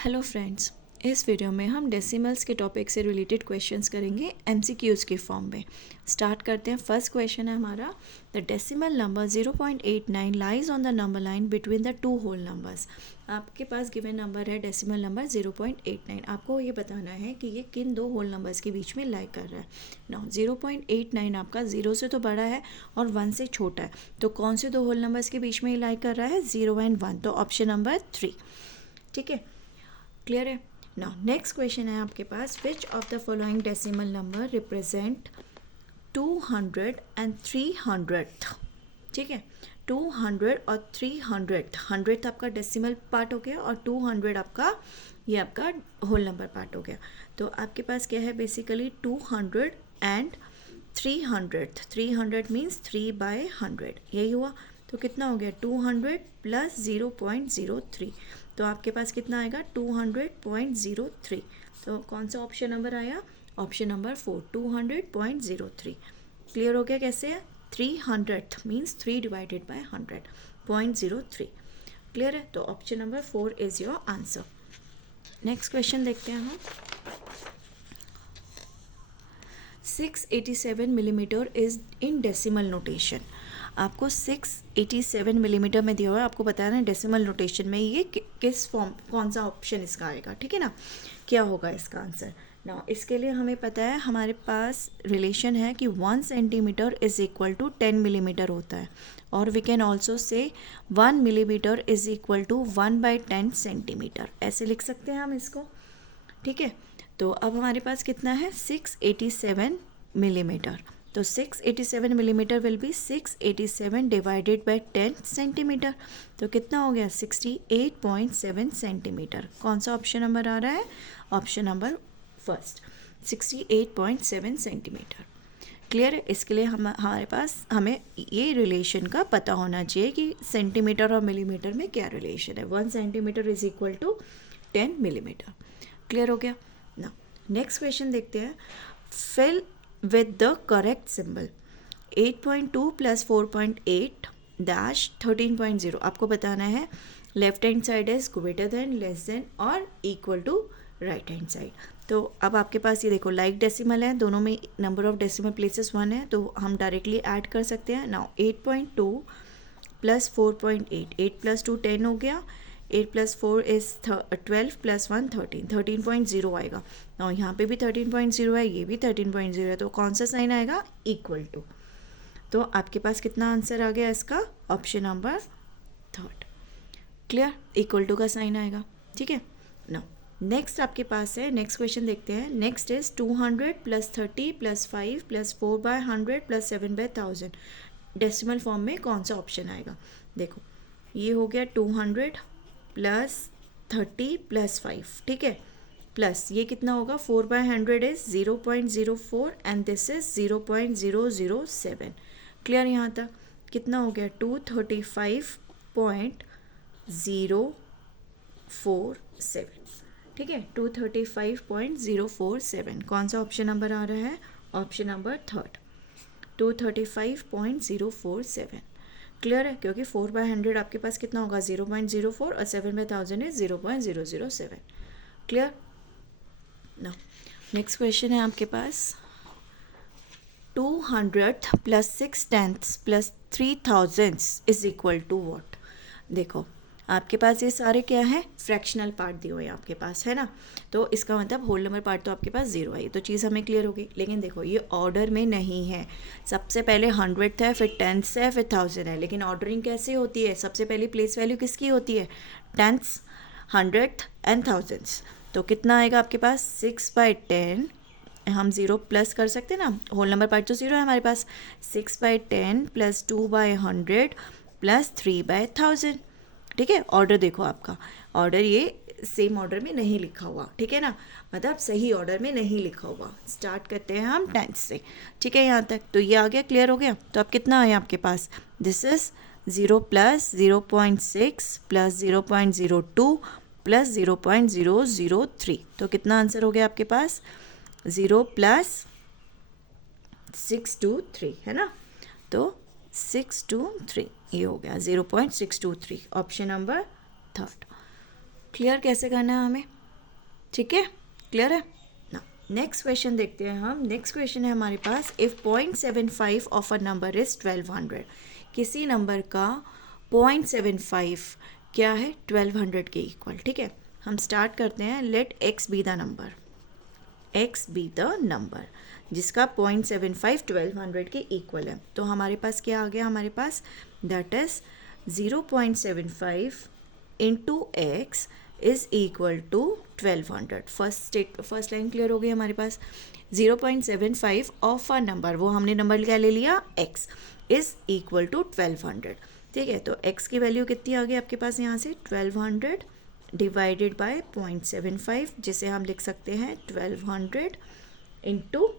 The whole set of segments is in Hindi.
हेलो फ्रेंड्स, इस वीडियो में हम डेसिमल्स के टॉपिक से रिलेटेड क्वेश्चंस करेंगे एमसीक्यूज़ के फॉर्म में। स्टार्ट करते हैं। फर्स्ट क्वेश्चन है हमारा, the decimal number 0.89 lies on the number line between the two whole numbers. आपके पास गिवन नंबर है डेसिमल नंबर 0.89। आपको ये बताना है कि ये किन दो होल नंबर्स के बीच में लाई कर रहा है। नाउ 0.89 आपका 0 से तो बड़ा है और 1 से छोटा है, तो कौन से दो होल नंबर्स के बीच में लाई कर रहा है? 0 एंड 1, तो ऑप्शन नंबर 3। ठीक है, क्लियर है। नाउ नेक्स्ट क्वेश्चन है आपके पास, which of the following decimal number represent 200 and 300। ठीक है, 200 और 300, 100 आपका डेसिमल पार्ट हो गया और 200 आपका ये आपका होल नंबर पार्ट हो गया। तो आपके पास क्या है बेसिकली 200 एंड 300। 300 मीन्स 3/100, यही हुआ। तो कितना हो गया 200 प्लस 0.03, तो आपके पास कितना आएगा 200.03। तो कौन सा ऑप्शन नंबर आया? Option number 4, 200.03। क्लियर हो गया कैसे है? 300 मीन्स 3 डिवाइडेड बाय 100.03। क्लियर है, तो option number 4 is your answer. Next question देखते हैं हम। 687 millimetre is in decimal notation. आपको 687 मिलीमीटर में दिया हुआ है, आपको बताया ना डेसिमल नोटेशन में ये किस फॉर्म, कौन सा ऑप्शन इसका आएगा। ठीक है ना, क्या होगा इसका आंसर। ना इसके लिए हमें पता है, हमारे पास रिलेशन है कि 1 centimetre is equal to 10 millimetre होता है, और we can also say 1 millimetre is equal to 1/10 centimetre, ऐसे लिख सकते हैं हम इसको। ठीक है, तो अब हमारे पास कितना है 687 मिलीमीटर, तो 687 millimetre will be 687 divided by 10 centimetre, तो कितना हो गया 68.7 सेंटीमीटर। कौन सा ऑप्शन नंबर आ रहा है? Option number first, 68.7 centimetre. Clear है, इसके लिए हमारे पास हमें ये रिलेशन का पता होना चाहिए कि सेंटीमीटर और मिलीमीटर में क्या रिलेशन है। 1 centimetre is equal to 10 millimetre. Clear हो गया ना। नेक्स्ट क्वेश्चन देखते हैं, fill with the correct symbol 8.2 plus 4.8 dash 13.0। आपको बताना है left hand side is greater than, less than और equal to right hand side. तो अब आपके पास ये देखो लाइक डेसिमल है, दोनों में नंबर ऑफ डेसिमल प्लेसेस 1 है, तो हम डायरेक्टली ऐड कर सकते हैं। नाउ 8.2 प्लस 4.8, 8 प्लस 2 10 हो गया, 8 प्लस 4 इज 12 प्लस 1 13, 13.0 आएगा। और यहाँ पे भी 13.0 है, ये भी 13.0 है, तो कौन सा साइन आएगा? Equal to. तो आपके पास कितना आंसर आ गया इसका? Option number 3। Clear, equal to का साइन आएगा। ठीक है ना। नेक्स्ट आपके पास है, नेक्स्ट क्वेश्चन देखते हैं। Next is 200 plus 30 plus 5 plus 4/100 plus 7/1000। Decimal form में कौन सा ऑप्शन आएगा? देखो ये हो गया 200 प्लस 30 प्लस 5, ठीक है, प्लस ये कितना होगा 4/100 is 0.04 and this is 0.007। Clear, यहाँ तक कितना हो गया 235.047। ठीक है, 235.047। कौन सा ऑप्शन नंबर आ रहा है? Option number 3, 235.047। क्लियर है, क्योंकि 4/100 आपके पास कितना होगा 0.04 और 7/1000 इज 0.007। क्लियर ना। नेक्स्ट क्वेश्चन है आपके पास, 200 plus 6/10 plus 3000 is equal to what. देखो आपके पास ये सारे क्या है, फ्रैक्शनल पार्ट दिए हुए हैं आपके पास, है ना, तो इसका मतलब होल नंबर पार्ट तो आपके पास 0 है, तो चीज़ हमें क्लियर होगी। लेकिन देखो ये ऑर्डर में नहीं है, सबसे पहले 100 है, फिर 10 है, फिर 1000 है, लेकिन ऑर्डरिंग कैसे होती है? सबसे पहले प्लेस वैल्यू किसकी होती है? 10, 100 एंड 1000। तो कितना आएगा आपके पास 6/10, हम 0 प्लस कर सकते हैं ना, होल नंबर पार्ट तो 0 है हमारे पास। 6/10 प्लस 2/100 प्लस 3/1000। ठीक है, ऑर्डर देखो आपका, ऑर्डर ये सेम ऑर्डर में नहीं लिखा हुआ, ठीक है ना, मतलब सही ऑर्डर में नहीं लिखा हुआ। स्टार्ट करते हैं हम 10 से। ठीक है, यहाँ तक तो ये आ गया, क्लियर हो गया। तो अब कितना आया आपके पास? This is 0 plus 0.6 plus 0.02 plus 0.003, तो कितना आंसर हो गया आपके पास? 0 प्लस 623, है ना, तो 623 ये हो गया 0.623, ऑप्शन नंबर 3। क्लियर कैसे करना है हमें, ठीक है, क्लियर है ना। नेक्स्ट क्वेश्चन देखते हैं हम। नेक्स्ट क्वेश्चन है हमारे पास, if 0.75 of a number is 1200, किसी नंबर का 0.75 क्या है, 1200 के इक्वल। ठीक है, हम स्टार्ट करते हैं। Let x be the number, x be the number जिसका 0.75 1200 के इक्वल है। तो हमारे पास क्या आ गया, हमारे पास that is 0.75 into x is equal to 1200। First line clear हो गई हमारे पास। 0.75 ऑफ अ नंबर, वो हमने नंबर क्या ले लिया, x इज़ इक्वल टू 1200। ठीक है, तो x की वैल्यू कितनी आ गई आपके पास यहाँ से, 1200 डिवाइडेड बाय 0.75, जिसे हम लिख सकते हैं 1200 इंटू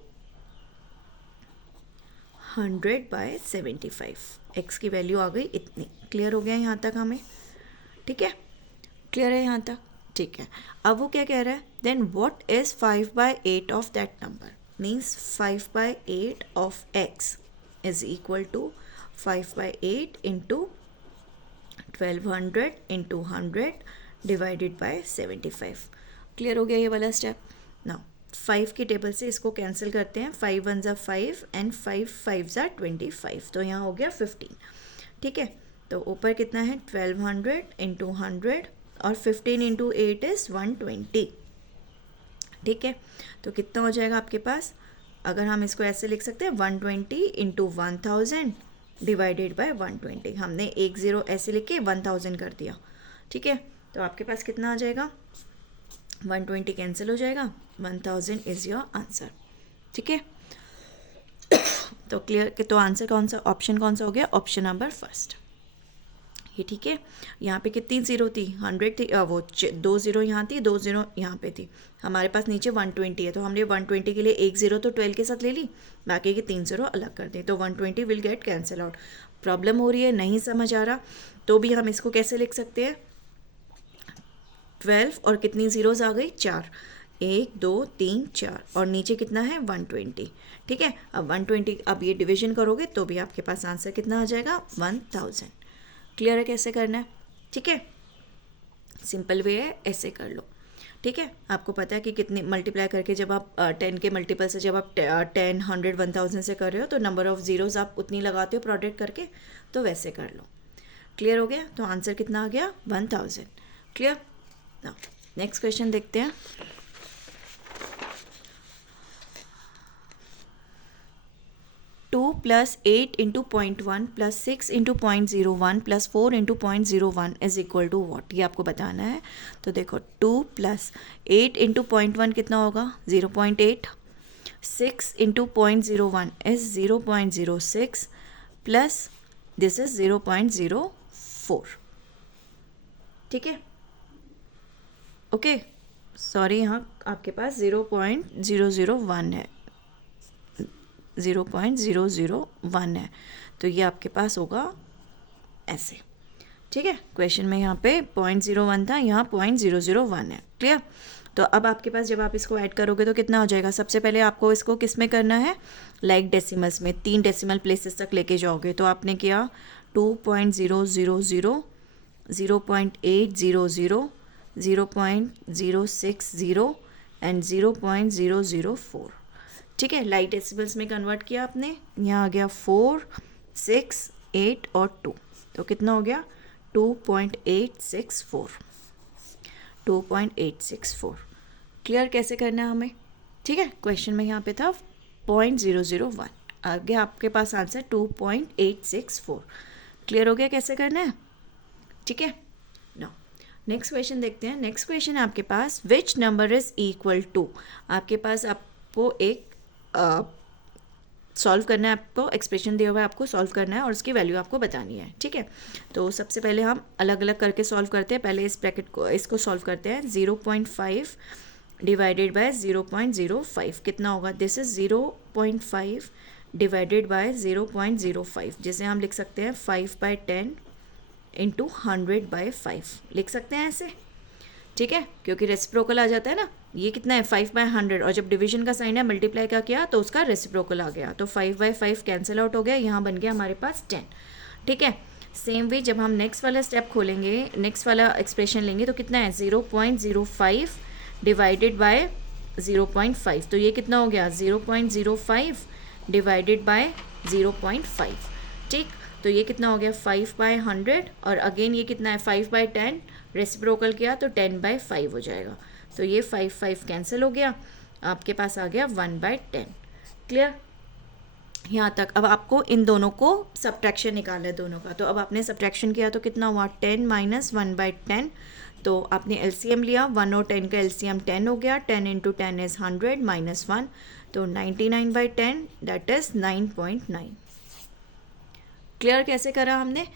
100/75। x की वैल्यू आ गई इतनी। क्लियर हो गया यहाँ तक हमें, ठीक है, क्लियर है यहाँ तक, ठीक है। अब वो क्या कह रहा है, then what is 5/8 of that number, means 5/8 of x is equal to 5/8 into 1200 into 100 divided by 75। Clear हो गया ये वाला स्टेप। नाउ 5 की टेबल से इसको कैंसिल करते हैं, 5 1 ज़ा 5 एंड 5 5 ज़ा 25, तो यहाँ हो गया 15। ठीक है, तो ऊपर कितना है, 1200 इंटू 100 और 15 इंटू 8 इज़ 120। ठीक है, तो कितना हो जाएगा आपके पास, अगर हम इसको ऐसे लिख सकते हैं 120 इंटू 1000 डिवाइडेड बाय 120। हमने 1 0 ऐसे लिख के 1000 कर दिया। ठीक है, तो आपके पास कितना आ जाएगा, 120 कैंसिल हो जाएगा, 1000 इज़ योर आंसर। ठीक है, तो क्लियर कि तो आंसर कौन सा, ऑप्शन कौन सा हो गया, ऑप्शन नंबर फर्स्ट ये। ठीक है, यहाँ पे कितनी ज़ीरो थी, 100 थी, वो 2 0 यहाँ थी, 2 0 यहाँ पे थी। हमारे पास नीचे 120 है, तो हमने 120 के लिए 1 0 तो 12 के साथ ले ली, बाकी के 3 0 अलग कर दें, तो 120 will get cancel out. Problem हो रही है, नहीं समझ आ रहा, तो भी हम इसको कैसे लिख सकते हैं, 12 और कितनी ज़ीरोज़ आ गई, 4, 1 2 3 4, और नीचे कितना है 120। ठीक है, अब 120 अब ये डिवीजन करोगे तो भी आपके पास आंसर कितना आ जाएगा, 1000। क्लियर है कैसे करना है, ठीक है, सिंपल वे है, ऐसे कर लो। ठीक है, आपको पता है कि कितने मल्टीप्लाई करके, जब आप 10 के मल्टीपल से जब आप 10 100 1000 से कर रहे हो तो नंबर ऑफ़ ज़ीरोज़ आप उतनी लगाते हो प्रोडक्ट करके, तो वैसे कर लो। क्लियर हो गया, तो आंसर कितना आ गया, 1000। क्लियर। ना नेक्स्ट क्वेश्चन देखते हैं। Two plus 8 into 0.1 plus 6 into 0.01 plus 4 into 0.01 is equal to what, ये आपको बताना है। तो देखो 2 प्लस 8 इंटू 0.1 कितना होगा, 0.8, 6 into 0.01 is 0.06 plus this is 0.04। ठीक है, ओके, सॉरी यहाँ आपके पास 0.001 है, 0.001 है, तो ये आपके पास होगा ऐसे। ठीक है, क्वेश्चन में यहाँ पे 0.01 था, यहाँ 0.001 है। क्लियर। तो अब आपके पास जब आप इसको ऐड करोगे तो कितना हो जाएगा, सबसे पहले आपको इसको किस में करना है, लाइक डेसिमल्स में, 3 डेसिमल प्लेसेस तक लेके जाओगे। तो आपने किया 2.000, 0.800, 0.060 एंड 0.004। ठीक है, लाइट डेसिमल्स में कन्वर्ट किया आपने, यहाँ आ गया 4 6 8 और 2, तो कितना हो गया 2.864, 2.864। क्लियर कैसे करना है हमें। ठीक है, क्वेश्चन में यहाँ पे था 0.001, आगे आपके पास आंसर 2.864। क्लियर हो गया कैसे करना है। ठीक है, नो नेक्स्ट क्वेश्चन देखते हैं। नेक्स्ट क्वेश्चन है आपके पास, which number is equal to, आपके पास आपको एक सॉल्व करना है, आपको एक्सप्रेशन दिया हुआ है, आपको सॉल्व करना है और उसकी वैल्यू आपको बतानी है। ठीक है, तो सबसे पहले हम अलग अलग करके सॉल्व करते हैं। पहले इस ब्रैकेट को, इसको सॉल्व करते हैं। 0.5 डिवाइडेड बाय 0.05 कितना होगा, दिस इज 0.5 डिवाइडेड बाय 0.05, जिसे हम लिख सकते हैं 5/10 इंटू 100/5 लिख सकते हैं ऐसे। ठीक है, क्योंकि रेसिप्रोकल आ जाता है ना, ये कितना है 5/100, और जब डिवीजन का साइन है मल्टीप्लाई का किया तो उसका रेसिप्रोकल आ गया, तो 5/5 कैंसिल आउट हो गया, यहाँ बन गया हमारे पास 10। ठीक है, सेम वे जब हम नेक्स्ट वाला स्टेप खोलेंगे, नेक्स्ट वाला एक्सप्रेशन लेंगे तो कितना है 0.05 डिवाइडेड बाय 0.5, तो ये कितना हो गया 0.05 डिवाइडेड बाय 0.5। ठीक, तो ये कितना हो गया 5/100 और अगेन ये कितना है 5/10, रेसिप्रोकल किया तो 10/5 हो जाएगा। तो ये 5 कैंसिल हो गया, आपके पास आ गया 1/10। क्लियर यहाँ तक। अब आपको इन दोनों को सब्ट्रैक्शन निकालना है दोनों का। तो अब आपने सब्ट्रैक्शन किया तो कितना हुआ 10 माइनस 1/10, तो आपने एलसीएम लिया, 1 और 10 का एलसीएम 10 हो गया, 10 इंटू 10 इज़ 100 माइनस 1, तो 99/10 दैट इज़ 9.9। क्लियर कैसे करा हमने?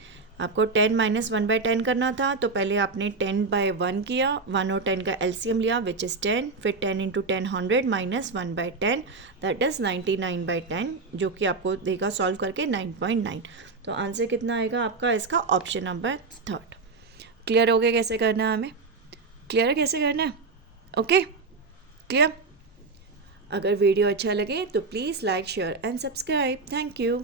आपको 10 माइनस 1/10 करना था, तो पहले आपने 10/1 किया, 1 और 10 का एलसीएम लिया विच इज़ 10, फिर 10 इंटू 10 100 माइनस 1/10 दैट इज़ 99/10, जो कि आपको देगा सॉल्व करके 9.9। तो आंसर कितना आएगा आपका इसका? Option number 3। क्लियर हो गया कैसे करना है हमें? क्लियर है कैसे करना है? Okay clear. अगर वीडियो अच्छा लगे तो please like share and subscribe. Thank you.